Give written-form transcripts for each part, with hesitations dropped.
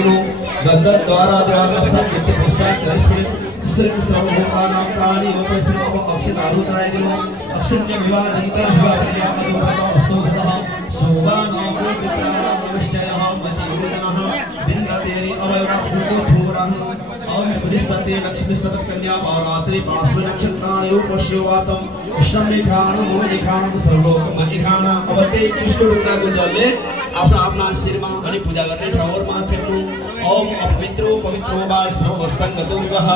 पुष्पाणिनो गंधर्व द्वारा द्वारा सब नित्य पुरस्कार करिष्ये श्री सर्वभूता नाम कानि उपस्थित अक्षत आरुचनाय दिनो अक्षन्य विवादिता विवादिया अदोपता अस्तोगतः शोभानो पुत्राणां निश्चयः मतिविदनः बिन्द्रदेरि अवयवना फूको थूरः ओम श्रीसते लक्ष्मी सतकन्या और रात्रि पार्श्व नक्षत्राणि रूपश्योवातम श्रमेखानं मोहिखानं सर्वलोकमहिखानं अवते पुष्पडुक्राको जलले आफ्ना शिरमा अनि पूजा गर्ने ठाउँमा छेक्नु ओम अपवित्रो पवित्रो वा सर्वस्तङ्गतो वः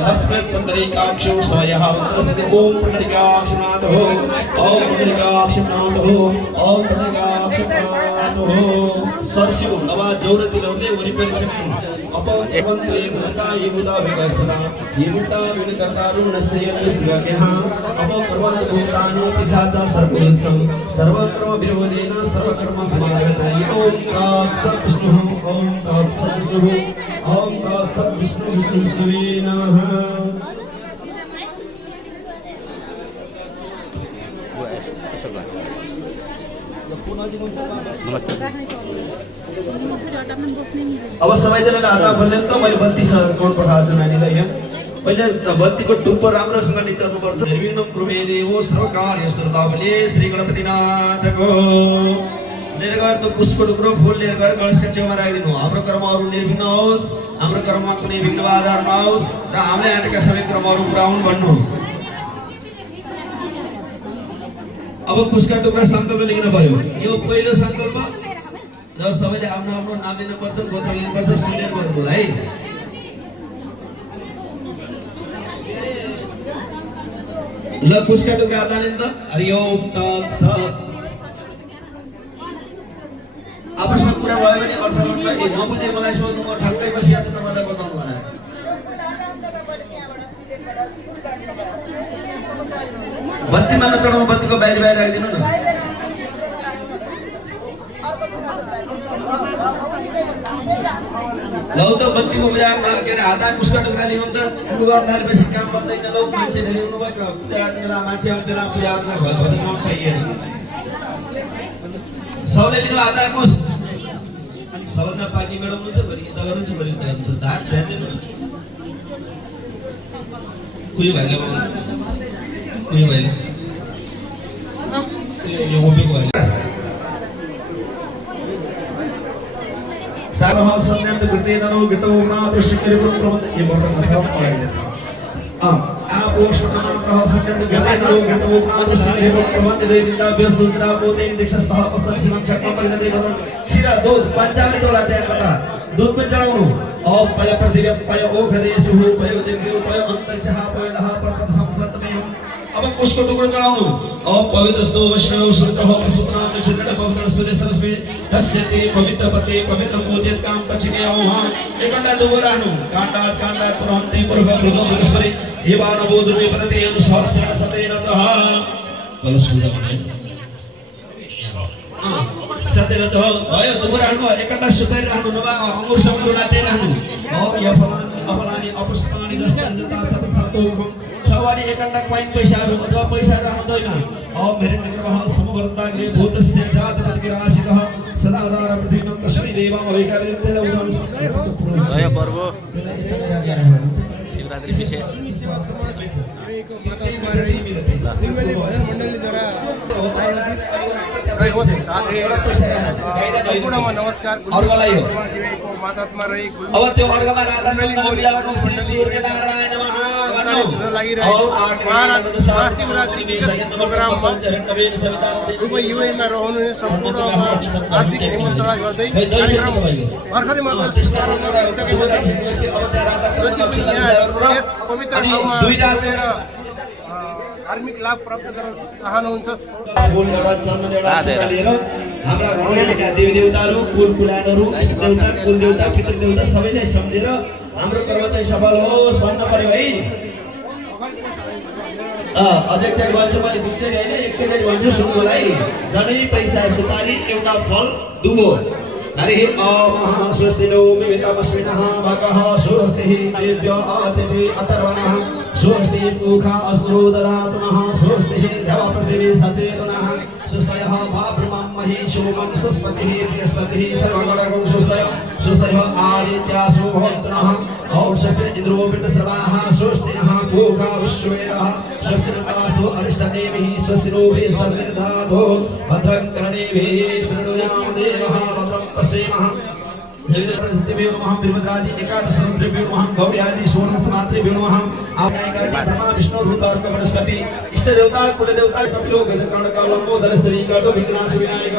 यस्मत् पुण्डरीकाक्षो स्वयः वत्रसिते ओम पुण्डरीकाक्षनाथ हो ओम पुण्डरीकाक्षनाथ हो ओम पुण्डरीकाक्षनाथ हो सरसिउ नवा जौरतिलहरूले वरिपरि छेक्नु अपवन्तु ये भूता विगस्तता ये भूता विनकर्तारु नश्यन्ति शिवज्ञः अपकर्वन्तु भूतानि पिशाचा सर्वोत्सं सर्वकर्म विरोधेन सर्वकर्म समारभते ओम तत्सत् विष्णुः ओम तत्सत् विष्णुः ओम तत्सत् विष्णु विष्णुवे नमः। अब सबैजनाले हात भर्ने त मैले बत्ती कोड पठाएको छु नानीलाई यहाँ पहिले बत्तीको टुप्पो राम्रोसँग निचाल्नु पर्छ। निर्विघ्नं कुरु देवो सर्वकार्य सर्वदावले श्री गणपतिनाथको निर्गर त पुष्प टुक्रो फूल निर्गर गणेशका छेउमा राखिदिनु। हाम्रो कर्महरू निर्विघ्न होस्, हाम्रो कर्ममा कुनै विघ्न बाधा नहोस् र हामीले आएका सबै कर्महरू पुरा हुन् भन्नु। अब पुष्पका टुक्रा सङ्कल्प लेख्नु पर्यो। यो पहिलो सङ्कल्प र सबैले आफ्नो आफ्नो नाम लिनुपर्छ, गोत्र लिनुपर्छ, सुनेर गर्नु होला है। ल पुष्पका टुक्रा हातले त हरि ओम तत्सत्। आपसमा कुरा भयो भने अर्थ गर्नुलाई नबुझे मलाई सोध्नु, म ठक्कै बसिएको छु तपाईँलाई बताउनु होला। बत्तीमा नचढाउनु, बत्तीको बाहिर बाहिर राखिदिनु न। लौ त बत्तीको बजारमा के अरे हातमा पुष्पका टुक्रा लिउँ त कुरो गर्दा बेसी काम पर्दैन। लौ मान्छे धेरै हुनुभएको पूजा गर्नेला मान्छे आउँदैन, पूजा गर्ने भयो भने काम पाइएन। सबले लिनु हातमा कुस सबभन्दा पाकी मेडम हुन्छ भरि यता गर्नुहुन्छ भरि उता गर्नुहुन्छ। हात ध्यान दिनु। उयो भाइले उयो भाइले यो ओपेको भाइले सारः सत्यं कृतेनो गतो नाथ शिखरिपुरं प्रवद ये वर्तमान कथाओं पढ़ाई आपोषणनात्रः सत्यं कृतेनो गतो नाथ शिखरिपुरं प्रवद देविता व्यसुत्रा पोते दीक्षस्थः पसन सिमं चक्र परिणते वरं क्षीर दूध पंचामृत लाते कथा दूध में चढ़ाऊं और पय पृथ्वी पय ओखदेशु पय दिव्यो पय अंतरिक्षः पय दह पर्वत संसतमयम्। अब पुष्प टुक्रो चढ़ाउनु और पवित्र स्तो वैष्णव सुरतः प्रसूतना नक्षत्र पवित्र सूर्य सरस्वती तस्यते पवित्र पते पवित्र पूजित काम पछिके वहाँ एकंडा दुबो रहनु कांडा कांडा पुरहंते पुरभ मृगम मृगस्वरी एवा नवोद्रमे प्रति अनुशास्त्रेण सतेन तः कलश पूजा भने सतेन तः भयो दुबो रहनु एकंडा सुपारी रहनु नवा अंगुर समुद्र लाते रहनु और या फलानी अपस्पानी दशकन्ता सतसतो सवारी एकंडा क्वाइन पैसाहरु अथवा पैसा रहँदैन। औ मेरे निग्रह समवर्ताग्रे भूतस्य जातपतिराशितः सदा आधार पृथ्वीनं कस्मै देवं अविकारितेन उदं जय पर्व शिवरात्रि विशेष एक व्रतमा रही निम्बली भजन मण्डली द्वारा जय होस् सम्पूर्णमा नमस्कार गुरुको मातात्मा रही अब त्यो वर्गमा राधा नवरियाको सूर्य नारायण महाशिवरात्रि विशेष प्रोग्राममा दुवै युएमा रहनुहुने सम्पूर्ण हार्दिक निमन्त्रणा गर्दै कार्यक्रम भर्खरै मात्र यस पवित्र ठाउँमा धार्मिक लाभ प्राप्त गर्न चाहनुहुन्छ फूल एउटा चन्दन एउटा अक्षता लिएर हाम्रा घरका देवी देवताहरू कुल कुलानहरू इष्ट देवता कुल देवता पितृ देवता सबैलाई सम्झेर हाम्रो कर्म चाहिँ सफल होस् भन्न पर्यो है। अध्यक्षले भन्छ मैले दुईचोटि हैन एकैचोटि भन्छु सुन्नुलाई जनै पैसा सुपारी एउटा फल दुबो हरि ओम स्वस्ति नो मिमितमस्मिनः भगः स्वस्ति देव्य आतिथि अतर्वणः स्वस्ति पूखा अस्रो ददातुनः स्वस्ति देव पृथिवी सचेतनः स्वस्तयः भाब्रह्म मही सोमं स्वस्पतिः बृहस्पतिः सर्वगणगं स्वस्तय आदित्यासो भवन्तु नः ॐ स्वस्ति इन्द्रो वृद्धश्रवाः स्वस्ति नः पूषा विश्ववेदः स्वस्ति नस्तासो अरिष्टनेमिः स्वस्ति नो बृहस्पतिर्दधातु भद्रं कर्णेभिः शृणुयाम देवः भद्रं पश्येमः देवीदेवताभ्यो नमः वीरभद्रादि एकादशरुद्रेभ्यो नमः गौर्यादि षोडशमात्रेभ्यो नमः आव्यायिकादि ब्रह्मा विष्णु रुद्र वनस्पति इष्ट देवता कुल देवता कपिलो गजकर्णकलंबोदर श्रीकर्तो विघ्नाश विनायक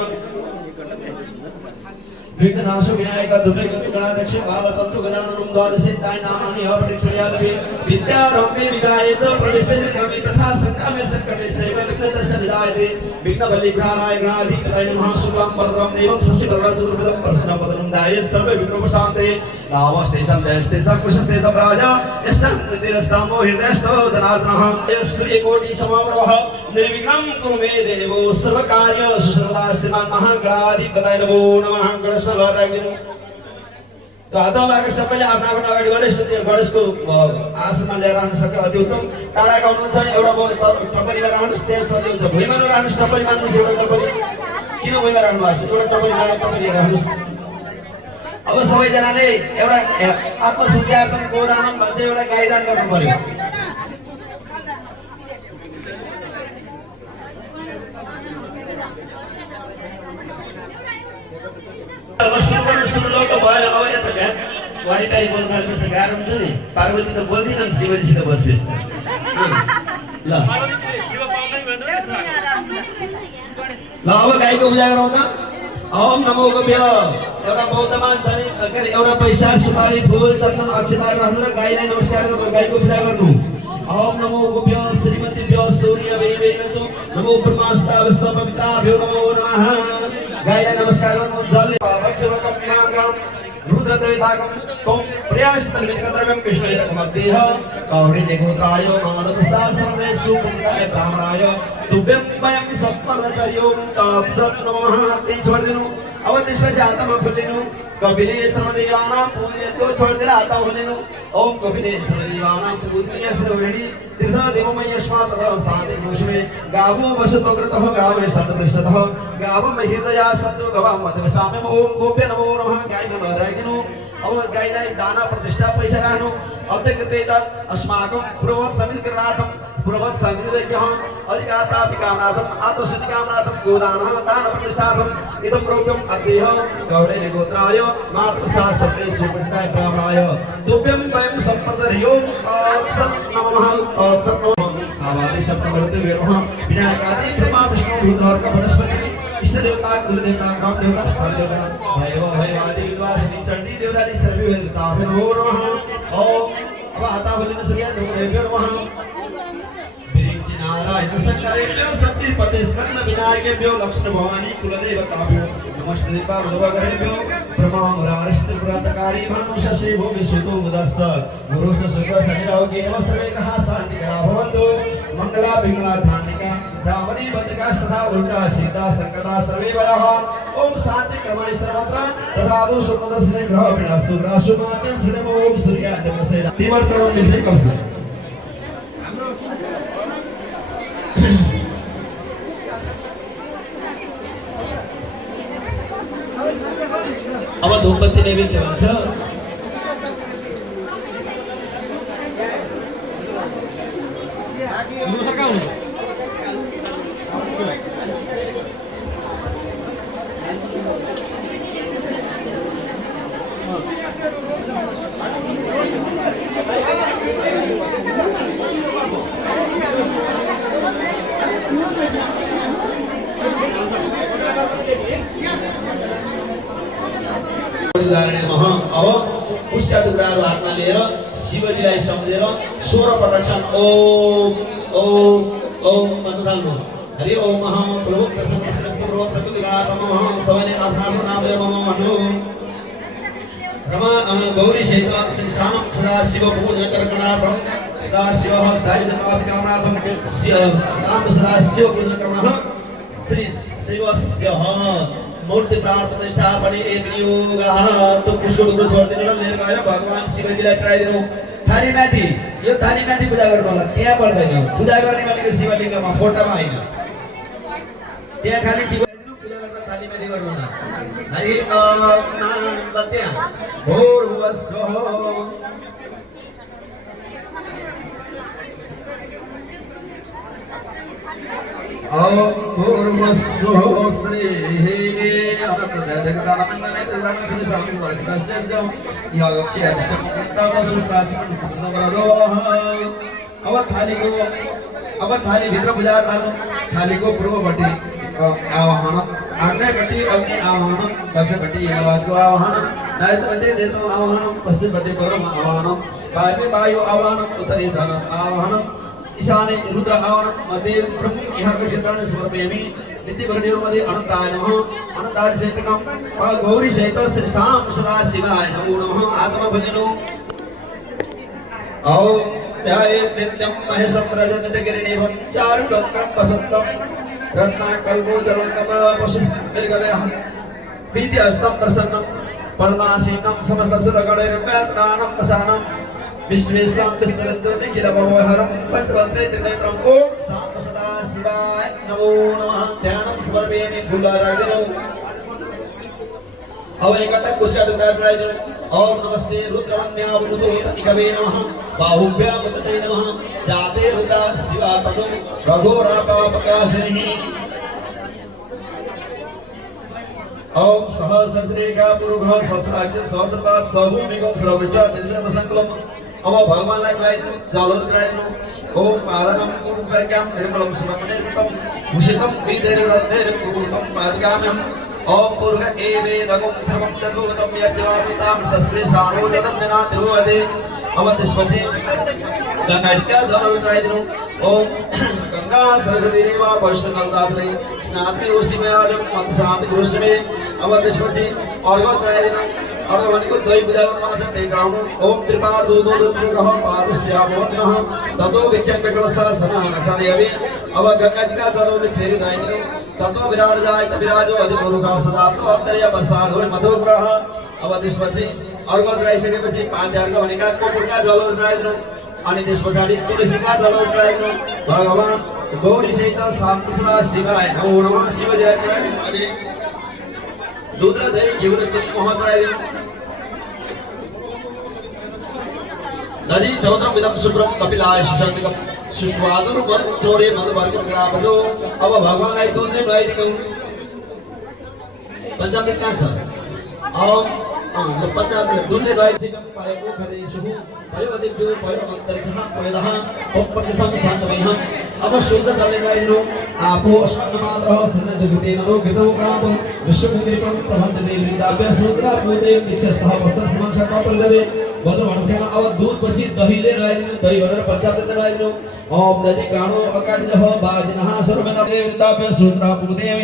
विघ्नाश विनायक दुर्गे गणाध्यक्ष बालचंद्र गजाननं द्वादशे ताय नामानि अपठिक्षयादपि विद्यारम्भे विवाहे च प्रवेशे निर्गमे तथा संग्रामे संकटे सैव विघ्नस्य विदायते विघ्नबलिघ्नाय गणाधिपतये नमः शुक्लां वरदं देवं शशिवर्णं चतुर्भुजं प्रसन्नवदनं ध्यायेत् सर्वे विघ्नोपशान्ते नामस्तेषां जयस्तेषां कुशस्तेषां राजा यस्यां कृतिरस्तामो हृदयस्थो धनार्दनः सूर्यकोटि समप्रभः निर्विघ्नं कुरु मे देवो सर्वकार्येषु सर्वदा श्रीमान् महागणाधिपतये नमो नमः गणेशमा लगाइदिनु तो आता उहाँको सबैले आफ्नो आफ्नो अगाडि गणेशको आसनमा लिएर राख्न सक्यो अति उत्तम टाढाका हुनुहुन्छ भने एउटा टपरीमा राख्नुहोस् त्यहाँ सधैँ हुन्छ भुइँमा नराख्नुहोस् टपरी माग्नुहोस् एउटा टपरी किन भुइँमा राख्नु भएको छ एउटा टपरी राख्नुहोस् अब सबैजनाले एउटा आत्मशुद्ध्यार्थम गोदानम भन्छ एउटा गाईदान गर्नु पर्यो वारिपारी बोल्दा गाह्रो हुन्छ नि पार्वती त बोल्दिनन् शिवजीसित बस्बेस त ल अब गाईको पूजा गरौँ त ओम नमो गोभ्य एउटा बौद्धमा एउटा पैसा सुपारी फूल चन्दन अक्षता राख्नु र गाईलाई नमस्कार गर्नु गाईको पूजा गर्नु ओम नमो गोभ्य श्रीमतीभ्य सूर्य वैवेकचो नमो ब्रह्मास्तावस्ता पवित्राभ्यो नमो नमः गाईलाई नमस्कार गर्नु जलले भक्षरकम विमानकम रुद्रदेवताकं त्वं प्रियास्तन्वितकद्रव्यं विष्णुयतकमद्देह कौण्डिन्यगोत्राय माधवशास्त्रने सुपतिताय ब्राह्मणाय तुभ्यं वयं सत्पदचर्यों तत्सत् नमः ते छोडिदिनु अब त्यसपछि हातमा खोलिदिनु कपिले सर्वदेवानां पूजनीयतो छोडिदिएर हातमा खोलिदिनु ओम कपिले सर्वदेवानां पूजनीय श्रीवेणी तीर्थ देवमय यस्मात् तथा शान्ति घोषमे गावो वसुतोग्रतः गावे सतपृष्ठतः गावं हृदया सत्तो गवां मध्यवसाम्यं ओम गोप्य नमो नमः गाईमा नराइदिनु अब गाईलाई दाना प्रतिष्ठा पैसा राख्नु अध्यक्षतेत अस्माकं पूर्ववत् समितिकरणार्थं पूर्ववत् समितिज्ञः अधिकार प्राप्ति कामनार्थं आत्मशुद्धि कामनार्थं गोदानः दान प्रतिष्ठार्थं इदं रोगम् अद्यः गौडेन गोत्राय मातृशास्त्रते सुपतिताय ब्राह्मणाय तुभ्यं वयं सम्प्रदर्यों तत्सत् नमः तत्सत् नमः आवादि शब्दवरते वेणुः विनायकादि ब्रह्मा विष्णु रुद्र वनस्पति इष्ट देवता कुल देवता ग्राम देवता स्थान देवता भैरव भैरवादि विद्वासिनी चंडी देवरानी सर्वे देवताभ्यो नमो नमः ओम अब आता बोलिने सूर्य देवताभ्यो नमः विरिंचि नारायण शंकरेभ्यो सतीपते स्कंद विनायकेभ्यो लक्ष्मी भवानी कुल देवताभ्यो नमस्ते देवताभ्यो ब्रह्मा मुरारिष्ट पुरातकारी भानु शशि भूमि सुतो उदस्त गुरु शुक्र शनि राहु केतव सर्वे ग्रहाः शान्तिकरा भवन्तु मंगला बिमला धानिका ब्राह्मणी भद्रिकाश तथा उल्का सीता संकटा सर्वे वरः ओम शांति कर्मणि सर्वत्र तथा दो स्वतंत्र से ग्रह पीड़ा सुग्रह सुमात्यम श्रीनम ओम सूर्य देवसेदा तीवर चरणों में से कब से अब धूपबत्ती नैवेद्य भन्छ अब उसका टुक्राहरू हातमा लिएर शिवजीलाई सम्झेर 16 पटक ओम ओम ओम भन्नु थाल्नु हरि ओम महा प्रभु प्रसन्न श्रेष्ठ प्रभु सकुदिरात महा सबैले आफ्नो आफ्नो नाम लिएर मम भन्नु रमा गौरी सहित श्री सानम सदा शिव पूजन कर्कणार्थम सदा शिव सारी जन्मादि कामनार्थम साम सदा शिव पूजन कर्मः श्री शिवस्य मूर्ति प्राण प्रतिष्ठा पनि एक योगः तो पुष्पको टुक्रो छोड्दिनु र लिएर गएर भगवान शिवजीलाई चढाइदिनु थालीमाथि यो थालीमाथि पूजा गर्नु होला त्यहाँ पर्दैन पूजा गर्ने भनेको शिवलिङ्गमा फोटोमा हैन त्यहाँ खाली टिको दिनु पूजा गर्दा थाली पानी में देवर होना हरि ओम लत्या भूर्भुवस्वः ओम भूर्भुवस्वः श्रीः अनन्तदेवतानमन्मनेतदानं श्री स्वामी वरसिकस्य अब थाली भित्र बुझा थाली को पूर्वपट्टि आवाहन आग्नेयपट्टि अग्नि आवाहन दक्षिणपट्टि यमराजको आवाहन नैऋत्यपट्टि नेतो आवाहन पश्चिमपट्टि वरुण आवाहन वायव्ये वायु आवाहन उत्तरे धन आवाहन ईशाने रुद्र आवाहन मध्ये ब्रह्म यहाँ को चिंतन समर्पयामि नित्यवर्णयोर्मध्ये अनंताय नमः अनंताय सहितकं गौरी सहित श्री शाम सदा शिवाय नमो नमः आत्मभजनो ओम ध्याये नित्यं महेशं रजतगिरिनिभं चारुचन्द्रं वसन्तं रत्नाकल्पोज्ज्वलकमलं पशु दीर्घवेहं विद्यास्तं प्रसन्नं पद्मासीनं समस्तसुरगणैर्व्यासनानं वसानं विश्वेशां विस्तरन्तु निखिलभवहरं पञ्चभद्रे त्रिनेत्रम् ॐ सां सदा शिवाय नमो नमः ध्यानं समर्पयामि फूलाराधनौ अवैकटक कुशलदाराधनौ ओम नमस्ते रुद्रवन्यावृतोतनिकवे नमः बाहुभ्यां वितते नमः जाते रुद्रा शिवा तनु रघोरापापकाशिनी ओम सहस्रश्रीका पुरुष सहस्राक्ष सहस्रपाद सहभूमिकं सर्वविष्टा तेजसंकुलम अब भगवानलाई गाइदिनु जलहरु चढाइदिनु ओम पादनं पूर्वकर्क्यां निर्मलं सुमनिर्मितं भूषितं विदैर्रत्नैर्पूर्वं पादकाम्यं ओम पूर्व एवेदगुं सर्वं तद्भूतं यच्चवामितां तस्मै सारोजदन्नातिरुवदे अवतिष्पति गंगाजिका जलहरु चढाइदिनु ओम गंगा सरस्वती रेवा वैष्णवनदात्रे स्नाति ओसिमेआदम मतसान्ति गुरुसमे अवतिष्पति और वो चढाइदिनु और भगवान को दही बुझावन मानस देखाउनु ओम त्रिपाद दूध ग्रह पारुष्यावनः ततो विचन विक्रमसा सनान सनयवि अब गंगा जी का जलहरु फेरि दाइदिनु ततो विराज जाय विराजो अधिपुरुषा सदा तो अन्तर्य प्रसाद होय मधुग्रह अवतिष्पति और वो चढाइसकेपछि पाँचहरुको भनेका कोपुरका जलहरु चढाइदिनु अनि त्यसपछि तुलसीका जलहरु चढाइदिनु भगवान गौरी सहित सदा शिवाय नमो नमः शिव जय चढाइदिनु अनि दूध र दही घिउ र चिनी मह चढाइदिनु नदी चौद्रम विदम शुभ्रम कपिलाय सुशान्तिकम सुस्वादुर मन चोरे मन वर्ग क्राबलो अब भगवानलाई दूधले नुहाइदिनु पञ्चामृत कहाँ छ पंचामृत दूधले नुहाइदिनु पायो पोखरेषु भयो दिव्यो भयो अन्तरिक्षः पयदः पप्रतिसं शान्तमयः अब शुद्ध जलले नुहाइदिनु आपो अस्मन्नमात्रः सन्नद्धकृतेन लोकितो प्रातो विश्वमुद्रिपं प्रबन्धते वृन्दाभ्य सूत्रा पूते दीक्षस्थः वस्त्रसमं शर्मा परिदरे वधुवणखेन अब दूध पछि दहीले नुहाइदिनु दही भनेर पञ्चामृत नुहाइदिनु ओम नदी काणो अकादिजः बाजिनः सर्वमेनाते वृन्दाभ्य सूत्रा पूते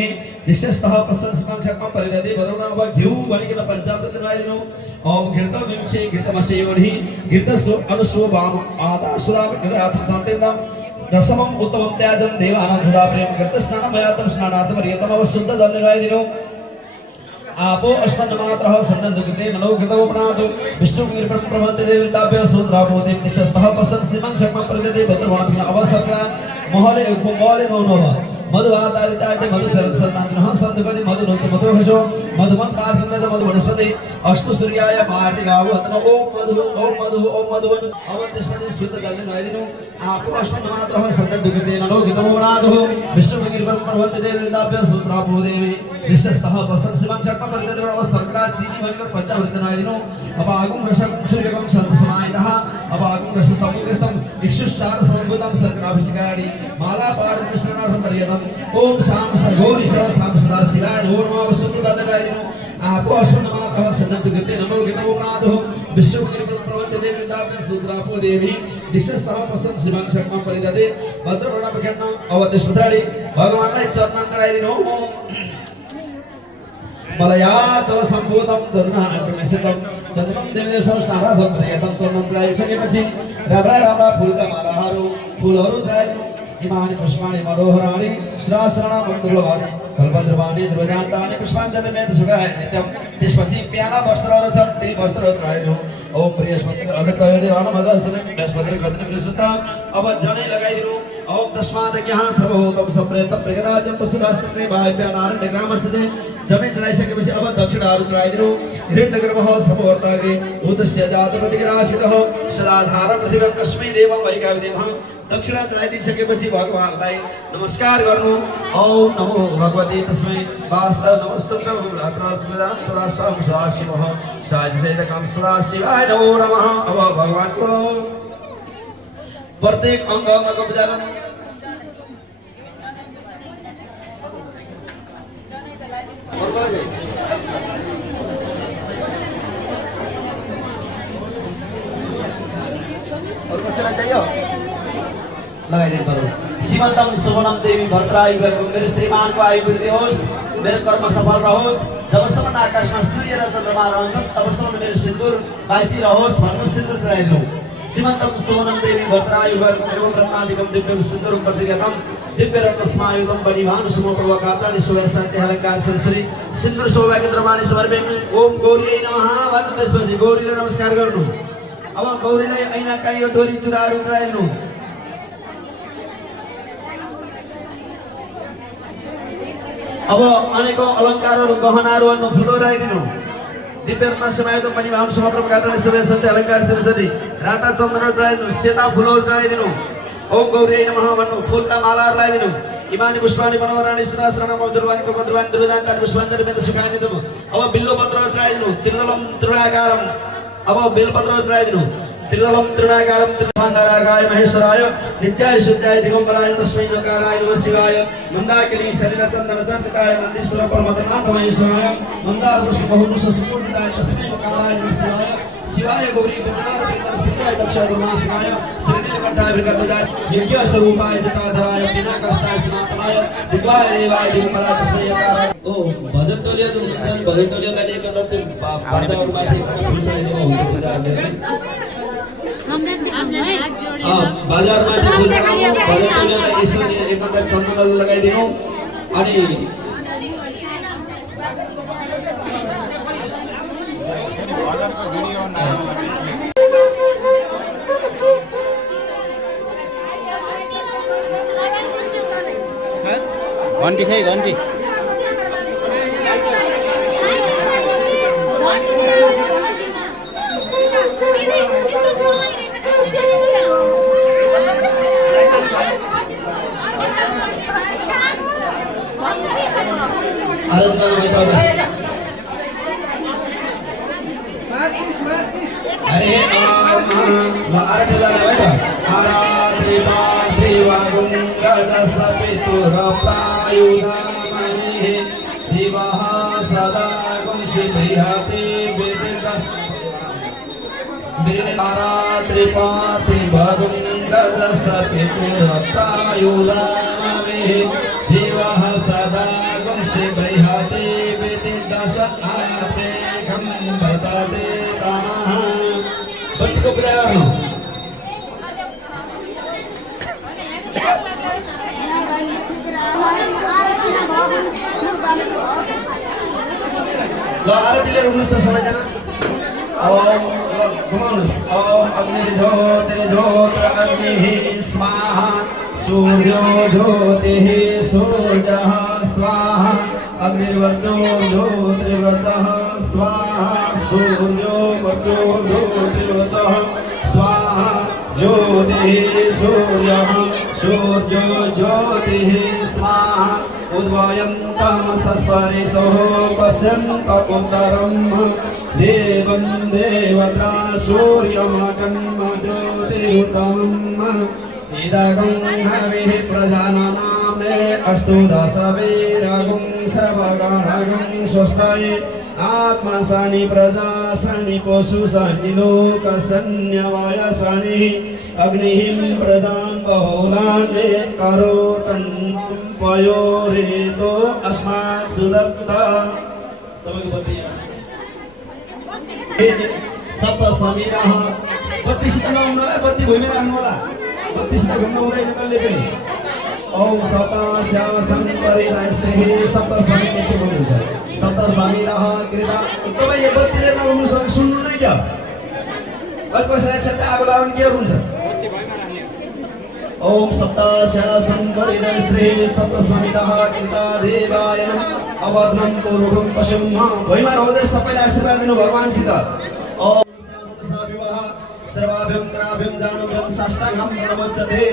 दीक्षस्थः वस्त्रसमं शर्मा परिदरे वधुवण अब घिउ भनिकन पञ्चामृत नुहाइदिनु ओम घृतं विंशे घृतमशयोनिः घृतस्व अनुस्व वाम आदा सुराप गदाथान्तेन्दं रसमं उत्तमं त्याजं देवानां सदा प्रियं कृतस्नानमयातं स्नानार्थं पर्यन्तं अवशुद्ध जले नुहाइदिनु आपो अस्मन्नमात्रः सन्नद्धकृते नलो कृतोपनादो विश्वनिर्पणं प्रभन्ते देवताभ्यः सूत्राभूते दीक्षस्थः पसन् सीमं शक्मं परिदते भद्रवणभिन अवसक्रा महले कुम्भले नौनव मधुवातारितायते मधुचरन् सन्नान्नः सन्धुपति मधुनोक्ति मधुहशो मधुमन् पार्थिन्द्रज मधुवनस्पति अस्तु सूर्याय पार्थिगावो अतन ओम मधु अवतिष्पति शुद्ध जले नुहाइदिनु आपो अस्मन्नमात्रः सन्नद्धकृते नलो कृतोपनादो विश्वनिर्पणं प्रभन्ते देवताभ्यः सूत्राभूते दीक्षस्थः पसन् सीमं शक्मं परिदते अवसक्रा चीनी भनिकन पञ्चामृत नुहाइदिनु अपागुं रसं सूर्यकं शान्तसमाहितः अपागुं रसं कृष्णं इक्षुश्चार समभूतं सर्कराभिषेकाणि माला पाठ कृष्णार्थं पर्यतं ओम साम गौरी साम सदा शिवाय नमो नमः शुद्ध जले नुहाइदिनु आपो अस्मन्नमात्रः सन्नद्धकृते नमो कृतोपनादो विश्वनिर्पणं प्रभन्ते देवताभ्यः सूत्राभूते देवी दीक्षस्थः पसन् सीमं शक्मं परिदते भद्रवणपखेन अवतिष्पति भगवानलाई चन्दन चढाइदिनु मलयाचल सम्भूतं चन्दनाग्रमिश्रितं चन्दनं देवदेव स्नानार्थं पर्यन्तं चन्दन चढाइसकेपछि राम्रा राम्रा फुलका मालाहरू फुलहरू चढाइदिनु इमानि पुष्पाणि मनोहराणि श्रासरणा बन्धुलवाणी कल्पद्रवाणी ध्वजान्तानि पुष्पाञ्जलि मेध सुगाय नित्यं त्यसपछि प्याला वस्त्रहरू छन् ती वस्त्रहरू चढाइदिनु ओम बृहस्पति अग्रतय देवान मदसने बृहस्पति गतने बृहस्पति अब जनै लगाइदिनु ओम तस्मात् ज्ञः सर्वभूतं सम्प्रेत प्रगदाजं पुष्परास्त्रे वायव्य नारायण ग्रामस्थिते जनै चढाइसकेपछि अब दक्षिणाहरू चढाइदिनु हिरण्यगर्भः समवर्ताग्रे उदस्य जातपतिराशितः सदाधार पृथिव्यां कस्मै देवं वैकाविदेमः दक्षिणा चढाइदिसकेपछि भगवानलाई नमस्कार गर्नु ओम नमो भगवते तस्मै वास्तव नमस्तुभ्यं रात्रस्मदानं तदा सं सदाशिवः साधिसैतकं सदाशिवाय नमो नमः अब भगवानको प्रत्येक अङ्गको पूजा गर्नु और कसैलाई चाहियो लगाइदिनु पर्यो श्रीमन्तम सुवनम देवी भद्रायु मेरो श्रीमानको आयु वृद्धि होस् मेरो कर्म सफल रहोस् जबसम्म आकाशमा सूर्य र चन्द्रमा रहन्छन् तबसम्म मेरो सिन्दुर बाँची रहोस् भन्नु सिन्दुर चढाइदिनु श्रीमन्तम सुवनम देवी भद्रायु एवं रत्नादिकं दिव्यं सिन्दुरं प्रतिगतं दिव्य रत्नस्मायुधं बलिभानु सुमप्रभकात्राणि सुवर्शान्ति अलङ्कार श्री सिन्दुर सौभाग्यद्रवाणी समर्पयामि ओम गौरी नमः भन्नु त्यसपछि गौरीलाई नमस्कार गर्नु अब गौरीलाई ऐना काइयो डोरी चुराहरू चढाइदिनु अब अनेकौं अलङ्कारहरू गहनाहरू अन्नु फुलो राखिदिनु दिव्य रत्नस्मायुधं बलिभानु सुमप्रभकात्राणि सुवर्शान्ति अलङ्कार श्री राता चन्दनहरू चढाइदिनु सेता फुलहरू चढाइदिनु ओम गौरी नमः भन्नु फूलका मालाहरू लगाइदिनु इमानी पुष्पाणि मनोहराणि सुरासरणा मधुरवाणी कल्पद्रवाणी दुर्जान्तानि पुष्पाञ्जलि मेध सुखाइदिनु अब बिल्वपत्रहरू चढाइदिनु त्रिदलं तृणाकारम अब बेलपत्रहरू चढाइदिनु त्रिदलं तृणाकारम त्रिभाण्डाराय महेश्वराय नित्याय शुद्धाय दिगम्बराय तस्मै नकाराय नमः शिवाय मन्दाकिनी शरीर चन्दन चर्चिताय नन्दीश्वर परमनाथ महेश्वराय मन्दार पुष्प बहुपुष्प सुपूजिताय तस्मै नकाराय नमः शिवाय शिवाय गौरी गुरुनाथ प्रीतम श्रीयाय दक्षाधर्मासनाय श्रीनीलकण्ठाय वृकध्वजाय यज्ञ स्वरूपाय जटाधराय विनाकष्टाय सनातनाय दिग्वाय देवाय दिगम्बराय तस्मै नकाराय ओ भजन टोलीहरू हुन्छन् भजन टोलीलाई लिएर त्यो बाधाहरूमाथि फुल चढाइदिनु हुन्छ पूजाहरूले बाजारमाथि फुल चढाउनु भजन टोलीलाई यसो एकवटा चन्दनहरू लगाइदिनु अनि घन्टी खाइ घन्टी अरे आरती झाला बेटा आरात्री पार्थिवागुं रजसपितुरप्रायुधामहे दिवः सदा गुंषि बृहते आरात्री पार्थिवागुं रजसपितुरप्रायुधामहे दिवः सदा गुंषि बृहते दश आत्मेकं वर्तते तानः बत्ती को पूजा गर्नु ल आरती लिएर उठ्नुहोस् त सबैजना ओम घुमाउनुहोस् ओम अग्निर्ज्योतिर्ज्योतिर अग्निः स्वाहा सूर्यो ज्योतिः सूर्यः स्वाहा अग्निर्वर्चोर्ज्योतिर्वर्चः स्वाहा सूर्यो वर्चोर्ज्योतिर्वर्चः स्वाहा ज्योतिः सूर्यः सूर्यो ज्योतिः स्वाहा उद्वयन्तं सस्परिशोः पश्यन्त उत्तरं देवं देवत्रा सूर्यमकन्म ज्योतिरुत्तमम् इदगं हविः प्रजानानाम्ने अस्तु दशवीरगुं सर्वगणगं स्वस्ताये आत्मसानि प्रजासानि पशुसानि लोकसन्न्यवयसानि अग्निं प्रदां बहुलानि करोतन् पयोरेतो अस्मात् सुदत्ता तपाईँको बत्ती सप्त समीरः बत्तीसित नहुनुलाई बत्ती भुइँमा राख्नु होला बत्तीसित घुम्न हुँदैन कहिले पनि ओम सप्तास्या संपरिदय श्री सप्तस्वामी के बोलिन्छ सप्तस्वामीलाह कृता एकदमै यो बत्तीले नगर्नु सुन्नु नै क्या कसैलाई चट्टा आगो लाउनु के हुन्छ ओम सप्तास्या संपरिदय श्री सप्तस्वामीलाह कृता देवाय नमः अवग्नं पूर्वं पशुं भैमा रहँदै सबैलाई आशीर्वाद दिनु भगवानसित ओम सर्वाभ्यं कराभ्यं जानुभ्यं साष्टाङ्गं प्रणमोच्यते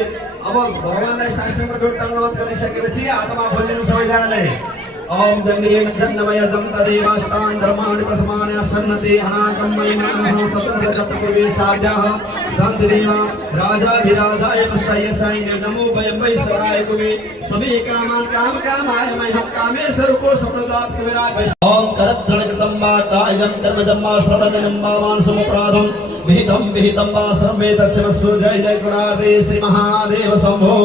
अब भगवानलाई साष्टाङ्गमा दण्डवत गरिसकेपछि हातमा खोलिनु सबैजनाले ओम जन्नेन जन्मय जन्त देवास्तान धर्माणि प्रथमानि सन्नते अनाकं महिमानः सततं जतपूर्वे साध्याः शान्तिदेवा राजाधिराजाय प्रसयसाय नमो वयं वै शरणाय कुवे सभी कामाय मह्यं कामेश्वरूपो सप्तदात् कुबेराय ओम करच्चरणकृतं वा कायं कर्मजं वा श्रवणं वा मानसमपराधं विहितं वा सर्वे तत्समस्सु जय जय गुणार्दे श्री महादेव शंभो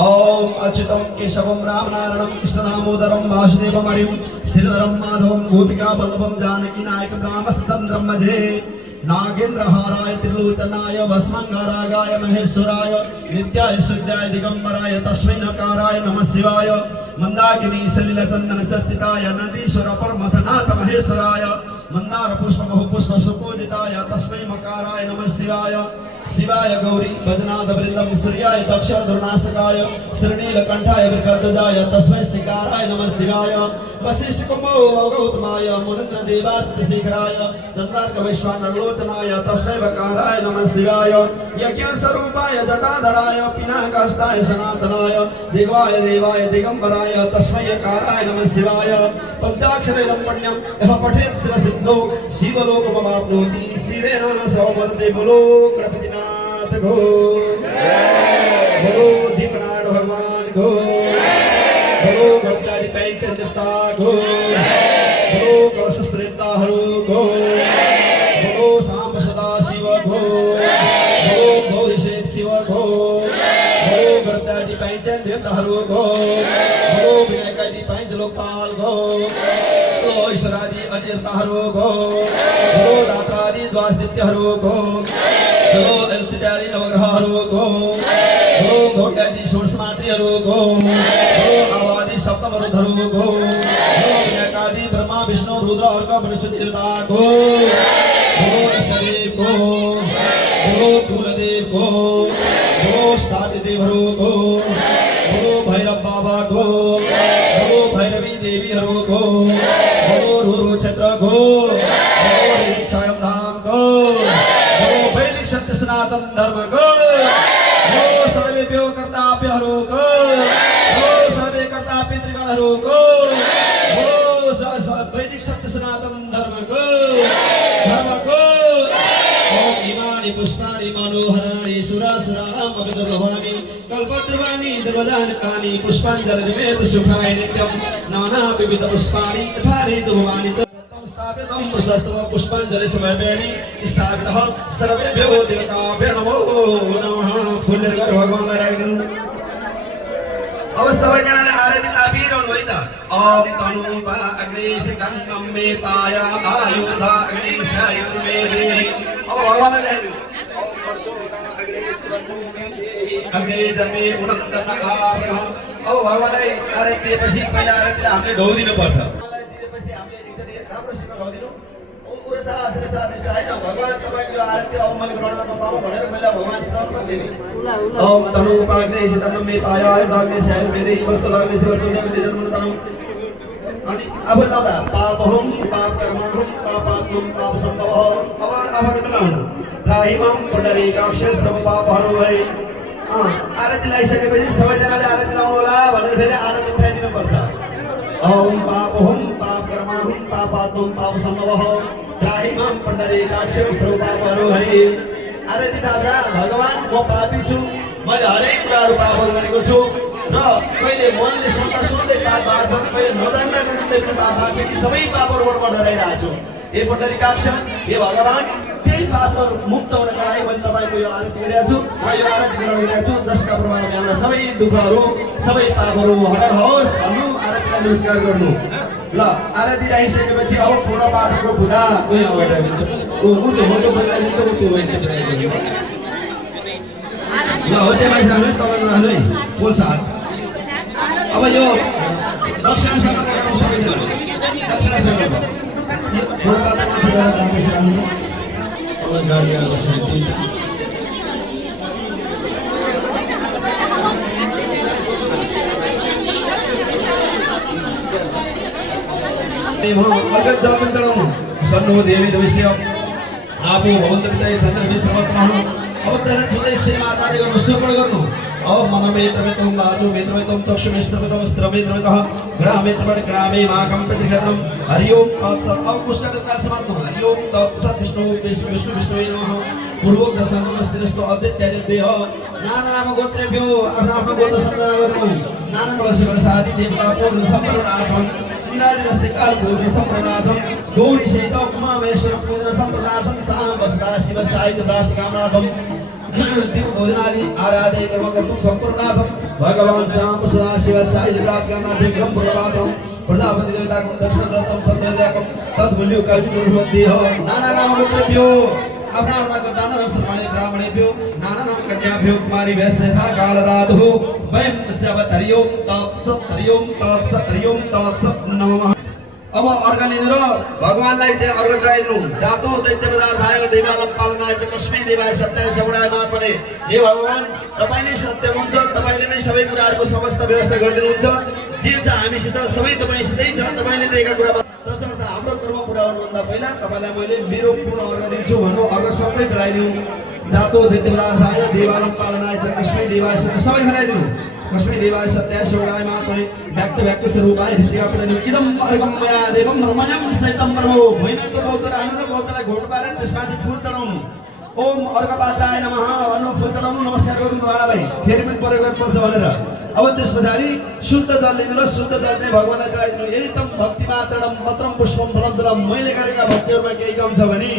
ओम अच्युतं केशवं रामनारायणं कृष्णदामोदरं वासुदेवं हरिं श्रीधरं माधवं गोपिका वल्लभं जानकी नायकं रामचन्द्रं भजे नागेन्द्रहाराय त्रिलोचनाय भस्मंगारागाय महेश्वराय नित्याय शुद्धाय दिगंबराय तस्मै नकाराय नमः शिवाय मंदाकिनी सलिलचंदन चर्चिताय नंदीश्वर परमथनाथ महेश्वराय मंदार पुष्प बहुपुष्प सुपूजिताय तस्मै मकाराय नमः शिवाय शिवाय गौरी भजनाद वृंदम सूर्याय दक्ष दुर्नाशकाय श्रीनीलकंठाय वृषध्वजाय तस्मै शिकाराय नमः शिवाय वशिष्ठ कुम्भो गौतमाय मुनिन्द्र देवार्चित शेखराय चंद्रार्क वैश्वानरलोचनाय तस्मै वकाराय नमः शिवाय यज्ञ स्वरूपाय जटाधराय पिनाकहस्ताय सनातनाय दिग्वाय देवाय दिगंबराय तस्मै यकाराय नमः शिवाय पंचाक्षरं पुण्यं यः पठेत् शिव सिद्धो शिवलोकमवाप्नोति शिवेन सौमदते बोलो गणपतिनाथ गो बोलो दीपनाथ भगवान गो बोलो गणपति पैंचन देवता गो बोलो कलशस्त्र देवताहरू गो बोलो सांब सदा शिव गो बोलो गौरीशेष शिव गो बोलो गणपति पैंचन देवताहरू गो बोलो विनायकादि पैंच लोकपाल गो बोलो ईश्वरादि अजिरताहरू गो बोलो दात्रादि द्वासदित्यहरू गो बोलो ललितादि नवग्रहहरू गो बोलो गौड्यादि षोडशमात्रीहरू गो बोलो आवादि सप्तमरुधहरू गो बोलो विनायकादि ब्रह्मा विष्णु रुद्र अर्क बृहस्पति देवता गो बोलो इष्टदेव गो बोलो कुलदेव गो बोलो स्थातिदेवहरू गो बोलो भैरव बाबा गो बोलो भैरवी देवीहरू गो बोलो रुरु क्षेत्र गो बोलो रेखायम धाम गो बोलो वैदिक सत्य सनातन धर्म गो बोलो सर्वेभ्यो कर्ताभ्यहरू गो बोलो सर्वे कर्ता पितृगणहरू गो बोलो वैदिक सत्य सनातन धर्म गो ओम इमानि पुष्पाणि मनोहराणि सुरासुराणाम् अपि दुर्लभानि कल्पद्रुमाणि दुर्वजानकानि पुष्पाञ्जलिर्वेद सुखाय नित्यं नाना विविध पुष्पाणि यथा ऋतुभवानि च तत्तं स्थापितं प्रशस्तव पुष्पाञ्जलि समर्पयामि स्थापितः सर्वेभ्यो देवताभ्यो नमो नमः फुलले गरेर भगवानलाई राखिदिनु अब सबैजनाले आरती तापिरहनु है त ओम तनु वा अग्निश गन्नम मे पाया आयुर्धा अग्निश आयुर्मे देहि अब भगवानलाई राखिदिनु ओम वर्चोदा अग्निश वर्चोदा अग्नि जन्मे उनन्दन आभ्रह अब भगवानलाई आरती दिएपछि पहिला आरतीलाई हामीले ढौदिनु पर्छ भगवानलाई दिएपछि हामीले एकचोटी राम्रोसँग ढौदिनु भगवान तपाईको यो आरती अब मैले ग्रहण गर्न पाऊँ भनेर मैले भगवानसित अनुरोध दिने ओम तनु पाग्ने सितन्नम मे पाया आयुर्धाग्ने आयुर्वेदे वर्षोदाग्ने वर्षोदाग्ने जन्म तनु अनि अब लाउँदा पापहम पाप कर्महम पापात्मम पाप सम्भवः अब मिलाउनु त्राहिमम पुण्डरीकाक्ष सर्व पापहरू भए आरती लगाइसकेपछि सबैजनाले आरती लाउनु होला भनेर फेरि आरती उठाइदिनु पर्छ ओम पापहम पाप कर्महम पापात्मम पाप सम्भवः त्राहिमम पुण्डरीकाक्ष सर्व पापहरू भए आरती दादा भगवान म पापी छु मैले हरेक कुराहरू पापहरू गरेको छु र कहिले मनले सोच्दा सोच्दै पाप भएको छ कहिले नजान्दा नजान्दै पनि पाप भएको छ यी सबै पापहरूबाट म डराइरहेको छु हे पुण्डरीकाक्ष हे भगवान त्यही पापहरू मुक्त हुनका लागि मैले तपाईँको यो आरती गरिरहेको छु र यो आरती ग्रहण गरिरहेको छु जसका प्रभावले हाम्रा सबै दुःखहरू सबै पापहरू हरण होस् भन्नु आरतीलाई नमस्कार गर्नु ल आरती राखिसकेपछि अब पूर्ण पाठको बुधा उयो अगाडि ल हो त्यो माथि राख्नु है तल राख्नु है पोल्छ हात अब यो दक्षिणासँग गरौँ सबैजना दक्षिणासँग यो फुलपात माथि गएर दापेस राख्नु अब गाडी आएर शान्ति अर्घ जल पनि चढाउनु सन्नु देवी दृष्टि आफू भवन्त पिता सन्दर्भ सर्वत्रः अब त्यसलाई छुँदै श्री माताले गर्नु सुर्पण गर्नु अब मनमेत्रमेतं वाचो मेत्रमेतं चक्षुमेत्रमेतं स्त्रमेत्रमेतः ग्रामेत्रपट ग्रामे माकं पितृक्षेत्रं हरि ओं तत्सत् अब कुष्ठकाल समाप्नु हरि ओं तत्सत् विष्णु विष्णुवे नमः पूर्वोक्त सन्तस्तिरस्तो अद्वितीयदेह नाना नाम गोत्रेभ्यो आफ्नो आफ्नो गोत्र सम्झना गर्नु नाना वर्षको साधि देवता पूजन सम्पूर्णार्थम इंद्रादिनस्ते काल पूजन सम्पूर्णार्थम गौरी सहित उमामहेश्वर पूजन सम्पूर्णार्थम साम वसदा शिव साहित्य प्राप्ति कामनार्थम दिव भोजनादि आराधे कर्म कर्तुं सम्पूर्णार्थम भगवान श्याम सदा शिव साहित्य प्राप्ति कामनार्थम इदं पूर्णपात्रम प्रजापति देवताकं दक्षिणव्रतं सर्वव्याकं तद्मूल्यो कल्पितोर्मध्ये नाना नाम गोत्रेभ्यो अपना नाम सर्वाणि ब्राह्मणेभ्यो नाना नाम कन्याभ्यो कुमारी वैश्यथा कालदातु वयं स्यावत् हरि ओं तत्सत् हरि ओं तत्सत् हरि ओं तत्सत् नमः अब अर्घ लिनु र भगवानलाई चाहिँ अर्घ चढाइदिनु जातो दैत्य पदार्थ आयो देवालम पालनाय चाहिँ कस्मै देवाय सत्याय सबुडाय महात्मने हे भगवान तपाईं नै सत्य हुनुहुन्छ तपाईले नै सबै कुराहरुको समस्त व्यवस्था गरिदिनुहुन्छ जे छ हामीसित सबै तपाईसितै छ तपाईले दिएका कुरा तसर्थ हाम्रो कर्म पुरा हुनुभन्दा पहिला तपाईलाई मैले मेरो पूर्ण अर्घ दिन्छु भन्नु अर्घ सबै चढाइदिनु जातो दैत्य पदार्थ आयो देवालम पालनाय चाहिँ कस्मै देवाय सत्य सबै खनाइदिनु कस्मै देवाय सत्याय सबुडाय महात्मने व्यक्त स्वरूपाय ऋषिकापदनु इदं अर्घं मया देवं नर्मयं सहितं प्रभो भुइँमा त बौद्ध राख्नु र बौद्धलाई घोट पारेर त्यसमाथि फूल चढाउनु ओम अर्घपात्राय नमः भन्नु फूल चढाउनु नमस्कार गर्नु उहाँलाई फेरि पनि प्रयोग गर्नुपर्छ भनेर अब त्यस पछाडि शुद्ध जल लिनु र शुद्ध जल चाहिँ भगवानलाई चढाइदिनु यदि तम भक्ति मात्रम पत्रम पुष्पम फलम जलम मैले गरेका भक्तिहरुमा केही कम छ भने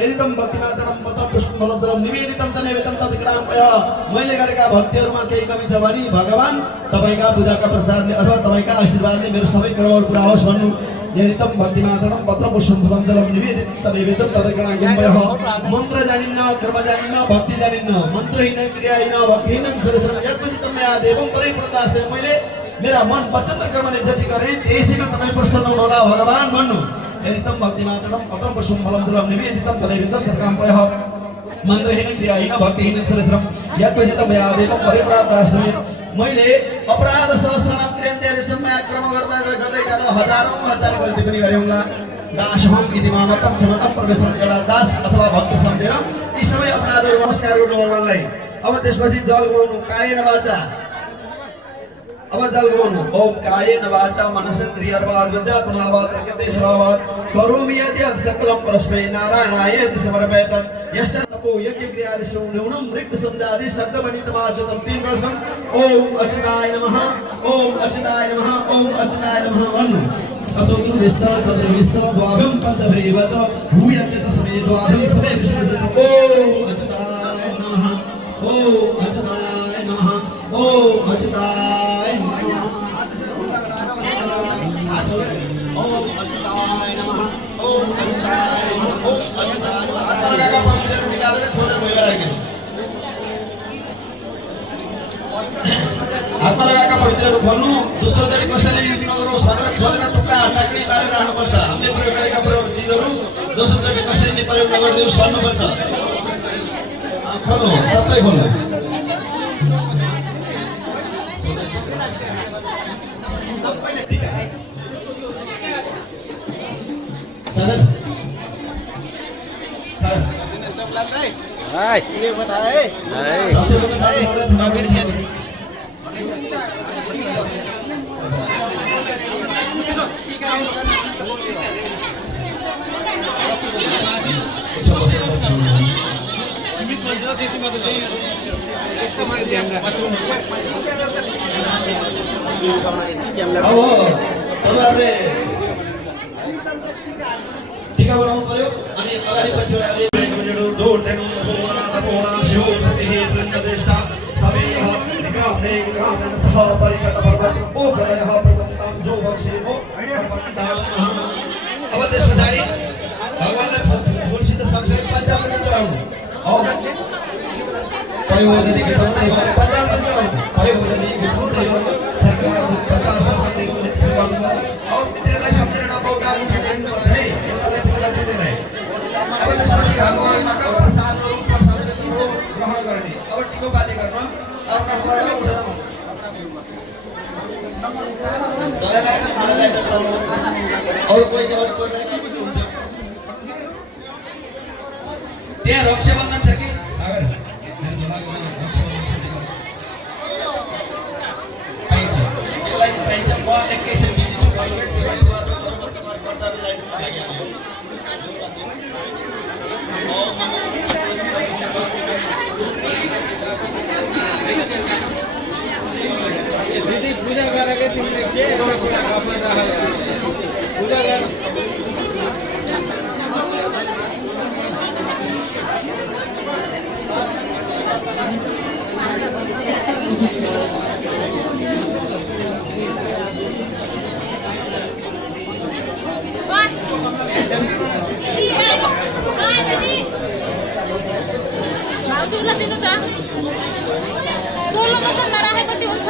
यदि तम भक्ति मात्रम पत्रम पुष्पम फलम जलम निवेदितम च नैवेद्यम तत्कृतामय मैले गरेका भक्तिहरुमा केही कमी छ भने भगवान तपाईका पूजाका प्रसादले अथवा तपाईका आशीर्वादले मेरो सबै कर्महरु पुरा होस् भन्नु यदि तम भक्ति मात्रम पत्रम पुष्पम फलम जलम निवेदित च नैवेद्यम तत्कृतामय मन्त्र जानिन्न कर्म जानिन्न भक्ति जानिन्न मन्त्रहीन क्रियाहीन भक्तिहीन सरसरम यत्पछि तम या देवं परिप्रदास्ते मैले मेरा मन वचन र कर्मले जति गरे त्यसैमा तपाई प्रसन्न हुनुहोला भगवान भन्नु यदि तम भक्ति मात्रम पत्रम पुष्पम फलम जलम निवेदितम च नैवेद्यम तत्कृतामय मन्त्रहीन क्रियाहीन भक्तिहीन सरसरम यत्पछि तम या देवं परिप्रदास्ते मैले अपराध सहस्रनाम त्र्यन्त्यरिसम्म क्रम गर्दा जाँदा हजारौं हजार गल्ती पनि गरेउँला दासहम इति मामतम क्षमतम परमेश्वर एउटा दास अथवा भक्त सम्झेर यी सबै अपराधहरु नमस्कार गर्नु भगवानलाई अब त्यसपछि जल घुमाउनु कायेन वाचा अब जल घुमाउनु ओम कायेन वाचा मनसेन्द्रियर्वा विद्यात्मनावा प्रकृते स्वभावात् करोमि यदि सकलं परस्मै नारायणायेति समर्पयत यस्य तपो यज्ञ क्रियादिषु न्यूनं रिक्त शब्दादि शब्दवनितमाचतम 3 वर्षं ओम अच्युताय नमः ओम अच्युताय नमः ओम अच्युताय नमः वन्नु अतोद्रु विश्व चतुर् विश्व द्वाभं पन्तभ्रेवच भूयचेत समे द्वाभं समे विष्णुजत ओम अच्युताय नमः ओम अच्युताय नमः ओम अच्युताय नमः ओम अच्युताय नमः ओम अच्युताय नमः ओम अच्युताय नमः आत्मरागा पवित्र निकालेर खोलेर भइरा राखिदिनु आत्मरागा पवित्रहरु खोल्नु दोस्रो चोटि कसैले युज नगरोस् भनेर खोलेर टुक्रा टाक्री पारेर राख्नुपर्छ हामीले प्रयोग गरेका चिजहरु दोस्रो चोटि कसैले प्रयोग नगरिदियोस् भन्नुपर्छ खोल्नु सबै खोल्नु Saran. Saran. Hai, ini buat hai. Hai. Hampir siap. टीका बनाउनु पर्यो अनि अगाडिपट्टिले भेटो जोड देनु नमोना शिव सतिः वृन्ददेष्टा सवेह निकामे निकामन सह परिकत पर्वत ओ प्रलयः प्रतन्तां जो वक्षेमो अब त्यस पछाडि भगवानलाई फूलसित सँगसँगै पञ्चामृत चढाउनु पयोदधि घृतं तैव पंचामृतं पयोदधि घृतं तैव सरकार 50 भन्दै उन्नति सुगर्नु अब मित्रलाई सम्झेर नपाउँदा छुट्याइनु पर्छ है एउटालाई पुरा जुट्दैन अब त्यसपछि भगवानबाट प्रसादहरू ग्रहण गर्ने अब टिकोपाती गर्न अब नफर्दा उठ्नु और कोही हुन्छ त्यहाँ रक्षाबन्धन छ कि सागर मेरो झोलाको रक्षाबन्धन छ पाइन्छ त्यसलाई पाइन्छ म एकैछिन बिजी छु दिदी पूजा गरेको तिमीले के एउटा कुरा घरमा राखेको पूजा गर भाउजूलाई दिनु त 16 मसलमा राखेपछि हुन्छ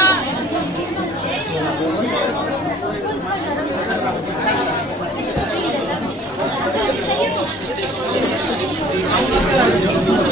Thank you.